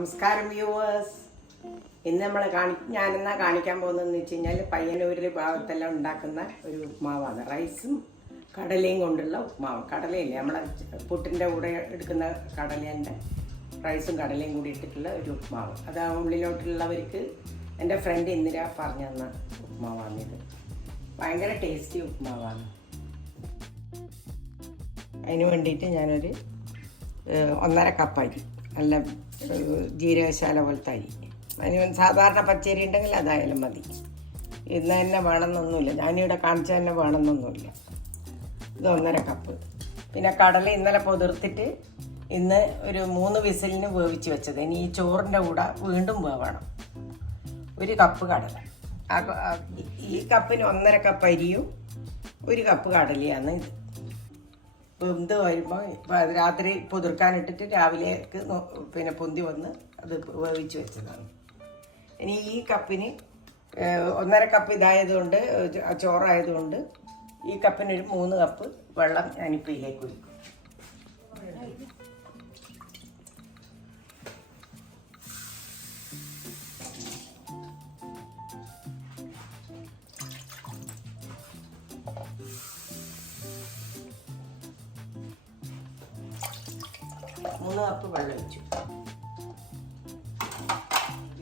നമസ്കാരം വ്യൂവേഴ്സ്. ഇന്ന് നമ്മൾ ഞാനെന്നാ കാണിക്കാൻ പോകുന്നതെന്ന് വെച്ച് കഴിഞ്ഞാൽ പയ്യന്നൂരിൽ ഭാഗത്തെല്ലാം ഉണ്ടാക്കുന്ന ഒരു ഉപ്മാവാണ്. റൈസും കടലയും കൊണ്ടുള്ള ഉപ്മാവ്. കടലയില്ലേ, നമ്മളെ പുട്ടിൻ്റെ കൂടെ എടുക്കുന്ന കടലേൻ്റെ റൈസും കടലയും കൂടി ഇട്ടിട്ടുള്ള ഒരു ഉപ്മാവ്. അത് ആ ഉള്ളിലോട്ടുള്ളവർക്ക് എൻ്റെ ഫ്രണ്ട് ഇന്ദിര പറഞ്ഞു തന്ന ഉപ്മാവാണിത്. ഭയങ്കര ടേസ്റ്റി ഉപ്മാവാണ്. അതിന് വേണ്ടിയിട്ട് ഞാനൊരു 1.5 കപ്പ് അരി, നല്ല ജീരകശാല പോലത്തെ അരി. അതിന് സാധാരണ പച്ചരി ഉണ്ടെങ്കിൽ അതായാലും മതി. ഇന്ന് തന്നെ വേണമെന്നൊന്നുമില്ല, ഞാനിവിടെ കാണിച്ച തന്നെ വേണമെന്നൊന്നുമില്ല. ഇത് 1.5 കപ്പ്. പിന്നെ കടല ഇന്നലെ പൊതിർത്തിട്ട് ഇന്ന് ഒരു 3 വിസിലിന് വേവിച്ച് വെച്ചത്. ഇനി ഈ ചോറിൻ്റെ കൂടെ വീണ്ടും വേവണം. 1 കപ്പ് കടല. ഈ കപ്പിന് 1.5 കപ്പ് അരിയും 1 കപ്പ് കടലയാണ് ഇത്. വെന്ത് വരുമ്പോൾ രാത്രി പൊതിർക്കാനിട്ടിട്ട് രാവിലേക്ക് പിന്നെ പൊന്തി വന്ന് അത് വേവിച്ച് വെച്ചതാണ്. ഇനി ഈ കപ്പിന് 1.5 കപ്പ് ഇതായതുകൊണ്ട്, ചോറായതുകൊണ്ട് ഈ കപ്പിനൊരു 3 കപ്പ് വെള്ളം ഞാനിപ്പോൾ ഇതിലേക്ക് ഒഴിക്കും. മൂന്ന് കപ്പ് വെള്ളം ഒഴിച്ചു.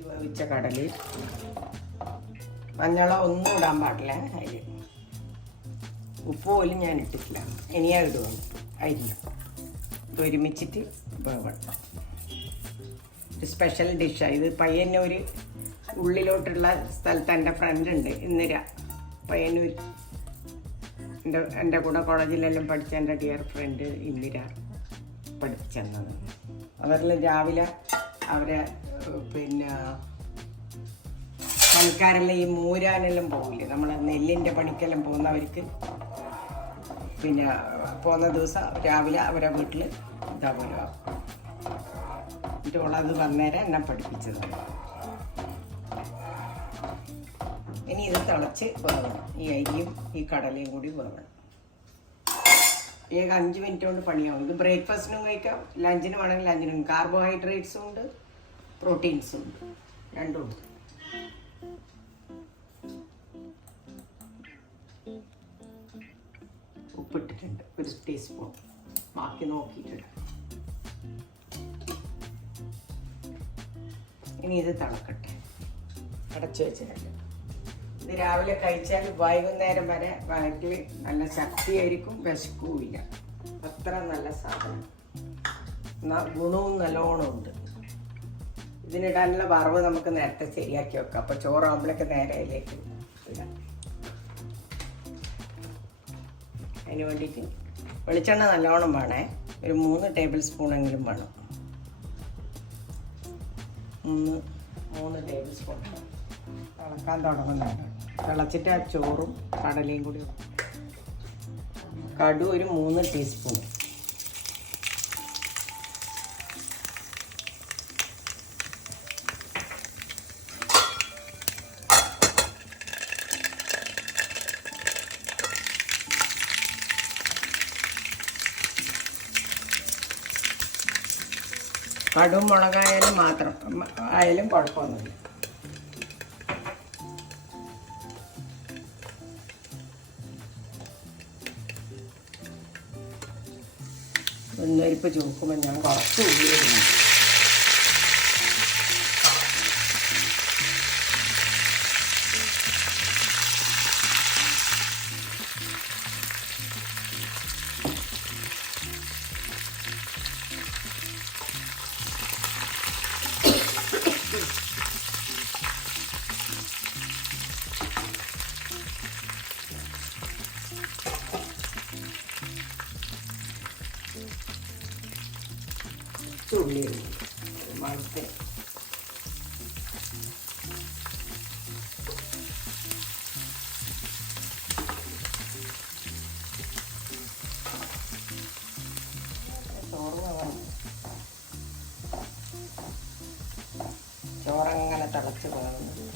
വേവിച്ച കടലിൽ മഞ്ഞളോ ഒന്നും ഇടാൻ പാടില്ല. അതിൽ ഉപ്പ് പോലും ഞാൻ ഇട്ടിട്ടില്ല. ഇനിയാ ഇടുകയാണ് അരി. ഇത് ഒരുമിച്ചിട്ട് വേവണം. ഒരു സ്പെഷ്യൽ ഡിഷാണ് ഇത്. പയ്യന്നൂർ ഉള്ളിലോട്ടുള്ള സ്ഥലത്ത് എൻ്റെ ഫ്രണ്ട് ഉണ്ട്, ഇന്ദിര. പയ്യന്നൂർ എൻ്റെ കൂടെ കോളേജിലെല്ലാം പഠിച്ച എൻ്റെ ഡിയർ ഫ്രണ്ട് ഇന്ദിര പഠിപ്പിച്ചെന്നത്. അവരെല്ലാം രാവിലെ അവരെ പിന്നെ പണിക്കാരെല്ലാം ഈ മൂരാനെല്ലാം പോകില്ലേ, നമ്മളെ നെല്ലിൻ്റെ പണിക്കെല്ലാം പോകുന്നവർക്ക് പിന്നെ പോകുന്ന ദിവസം രാവിലെ അവരെ വീട്ടിൽ ഇതേപോലെ എന്നിട്ടുള്ളത് വന്നേരം എന്നെ പഠിപ്പിച്ചതാണ്. ഇനി ഇത് തിളച്ച് വേവണം. ഈ അരിയും ഈ കടലയും കൂടി വേവണം. 5 മിനിറ്റ് കൊണ്ട് പണിയാവും. ഇത് ബ്രേക്ക്ഫാസ്റ്റിനും കഴിക്കാം, ലഞ്ചിന് വേണമെങ്കിൽ ലഞ്ചിനും. കാർബോഹൈഡ്രേറ്റ്സും ഉണ്ട്, പ്രോട്ടീൻസും ഉണ്ട്, രണ്ടും ഉണ്ട്. ഉപ്പിട്ടിട്ടുണ്ട് 1 ടീസ്പൂൺ. ബാക്കി നോക്കിയിട്ടുണ്ട്. ഇനി ഇത് തിളക്കട്ടെ. അടച്ചു വെച്ചിട്ടുണ്ട്. ഇത് രാവിലെ കഴിച്ചാൽ വൈകുന്നേരം വരെ വയറ്റിൽ നല്ല ശക്തിയായിരിക്കും, വിശക്കുമില്ല. അത്ര നല്ല സാധനം. എന്നാൽ ഗുണവും നല്ലോണം ഉണ്ട്. ഇതിനിടാനുള്ള വറവ് നമുക്ക് നേരത്തെ ശരിയാക്കി വെക്കാം. അപ്പോൾ ചോറാകുമ്പോഴേക്ക് നേരെ അതിലേക്ക് ഇടാം. അതിന് വേണ്ടിയിട്ട് വെളിച്ചെണ്ണ നല്ലോണം വേണേ. ഒരു 3 ടേബിൾ സ്പൂണെങ്കിലും വേണം. 3 ടേബിൾ സ്പൂൺ തിളക്കാൻ തുടങ്ങുന്നതാണ്. തിളച്ചിട്ട് ആ ചോറും കടലയും കൂടി. കടു ഒരു 3 ടീസ്പൂൺ. കടും മുളകായാലും മാത്രം ആയാലും കുഴപ്പമൊന്നുമില്ല. വെള്ളരിപ്പ് ചോക്കുമ്പോൾ ഞാൻ കുറച്ച് ഉള്ളി ഇടുന്നു. ഉള്ളി വറുത്ത് ചോറങ്ങനെ തിളച്ച് പോകുന്നു.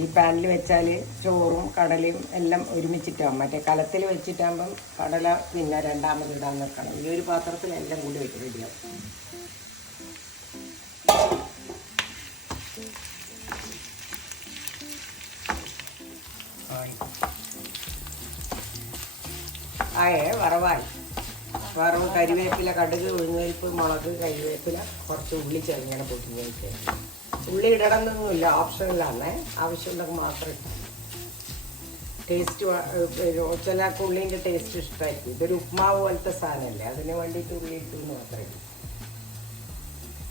ഈ പാനിൽ വെച്ചാൽ ചോറും കടലയും എല്ലാം ഒരുമിച്ചിട്ടാവും. മറ്റേ കലത്തിൽ വെച്ചിട്ടാകുമ്പം കടല പിന്നെ രണ്ടാമത് ഇടാൻ നിൽക്കണം. ഈ ഒരു പാത്രത്തിൽ എല്ലാം കൂടി വെച്ച് റെഡിയാവും. ആയേ വറവായി. വറവ് കരിവേപ്പില, കടുക്, ഉഴുന്നുപരിപ്പ്, മുളക്, കരിവേപ്പില, കുറച്ച് ഉള്ളി ചെറുങ്ങനെ പൊട്ടിഞ്ഞ് വയ്ക്കുക. ഉള്ളി ഇടണമെന്നൊന്നുമില്ല, ഓപ്ഷനിലാണ്, ആവശ്യമുണ്ടെങ്കിൽ മാത്രം ഇട്ടാൽ. ടേസ്റ്റ് ചിലർക്ക് ഉള്ളീൻ്റെ ടേസ്റ്റ് ഇഷ്ടമായിരിക്കും. ഇതൊരു ഉപ്മാവ് പോലത്തെ സാധനമല്ലേ, അതിന് വേണ്ടിയിട്ട് ഉള്ളി ഇട്ടു എന്ന് മാത്രമേ ഉള്ളൂ.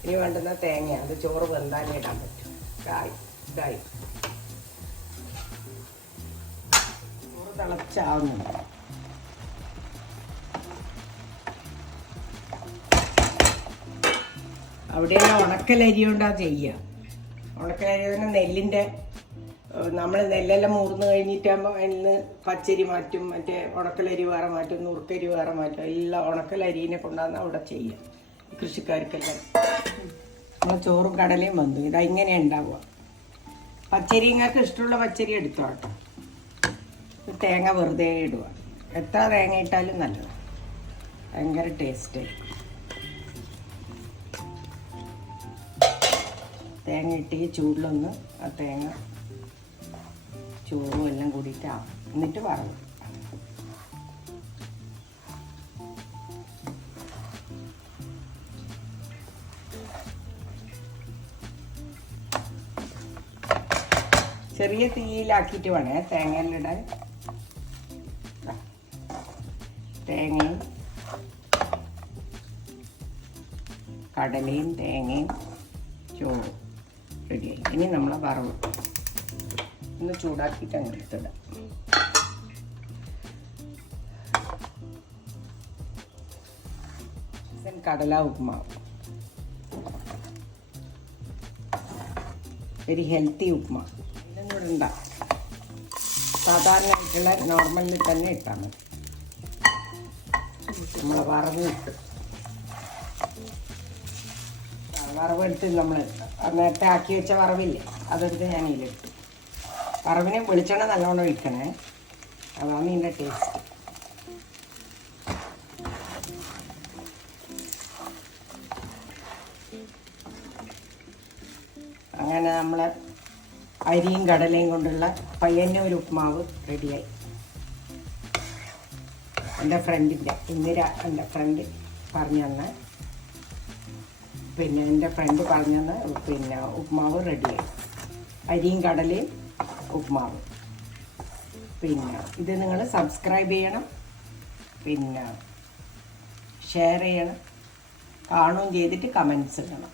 ഇനി വേണ്ടുന്ന തേങ്ങ, അത് ചോറ് വെന്താലേ ഇടാൻ പറ്റും. ഇതായി ചോറ് തിളച്ചാവുന്നുണ്ട്. അവിടെയെല്ലാം ഉണക്കലരി കൊണ്ടാണ് ചെയ്യുക. ഉണക്കലരി തന്നെ നെല്ലിൻ്റെ, നമ്മൾ നെല്ലെല്ലാം മൂർന്ന് കഴിഞ്ഞിട്ടാകുമ്പോൾ അതിൽ നിന്ന് പച്ചരി മാറ്റും, മറ്റേ ഉണക്കലരി വേറെ മാറ്റും, നുറുക്കരി വേറെ മാറ്റും. എല്ലാം ഉണക്കലരീനെ കൊണ്ടാണ് അവിടെ ചെയ്യുക. കൃഷിക്കാർക്കെല്ലാം നമ്മൾ ചോറും കടലയും വന്നു. ഇങ്ങനെ ഉണ്ടാവുക. പച്ചരി നിങ്ങൾക്ക് ഇഷ്ടമുള്ള പച്ചരി എടുത്തോ കേട്ടോ. തേങ്ങ വെറുതെ ഇടുക. എത്ര തേങ്ങ ഇട്ടാലും നല്ലതാണ്, ഭയങ്കര ടേസ്റ്റ്. തേങ്ങ ഇട്ട് ഈ ചൂടിലൊന്ന് ആ തേങ്ങ ചോറും എല്ലാം കൂടിയിട്ടാവും. എന്നിട്ട് വറവ്. ചെറിയ തീയിലാക്കിയിട്ട് വേണേ തേങ്ങയിലിടാൻ. തേങ്ങയും കടലയും തേങ്ങയും ചോറും റെഡിയായി. ഇനി നമ്മളെ വറവ് ഒന്ന് ചൂടാക്കിയിട്ട് അങ്ങനെ എടുത്തിടാം. കടല ഉപ്മാവ്, വെരി ഹെൽത്തി ഉപ്മാവ്. ഇതും കൂടെ ഉണ്ടാവും. സാധാരണയായിട്ടുള്ള നോർമലിൽ തന്നെ ഇട്ടാൽ മതി. നമ്മളെ വറവിട്ട് വറവെടുത്ത് നമ്മൾ നേരത്തെ ആക്കി വെച്ച വറവില്ലേ, അതെടുത്ത് ഞാൻ ഇതിലിട്ടു. വറവിന് വെളിച്ചെണ്ണ നല്ലോണം ഒഴിക്കണേ, അതാണ് ഇതിൻ്റെ ടേസ്റ്റ്. അങ്ങനെ നമ്മളെ അരിയും കടലയും കൊണ്ടുള്ള പയ്യന്നൂർ ഉപ്മാവ് റെഡിയായി. എൻ്റെ ഫ്രണ്ടിൻ്റെ ഇന്ദിര, എൻ്റെ ഫ്രണ്ട് പറഞ്ഞു തന്ന, പിന്നെ എൻ്റെ ഫ്രണ്ട് പറഞ്ഞു തന്ന പിന്നെ ഉപ്മാവ് റെഡിയായി. അരിയും കടലയും ഉപ്മാവ്. പിന്നെ ഇത് നിങ്ങൾ സബ്സ്ക്രൈബ് ചെയ്യണം, പിന്നെ ഷെയർ ചെയ്യണം, കാണുകയും ചെയ്തിട്ട് കമൻസ് ഇടണം.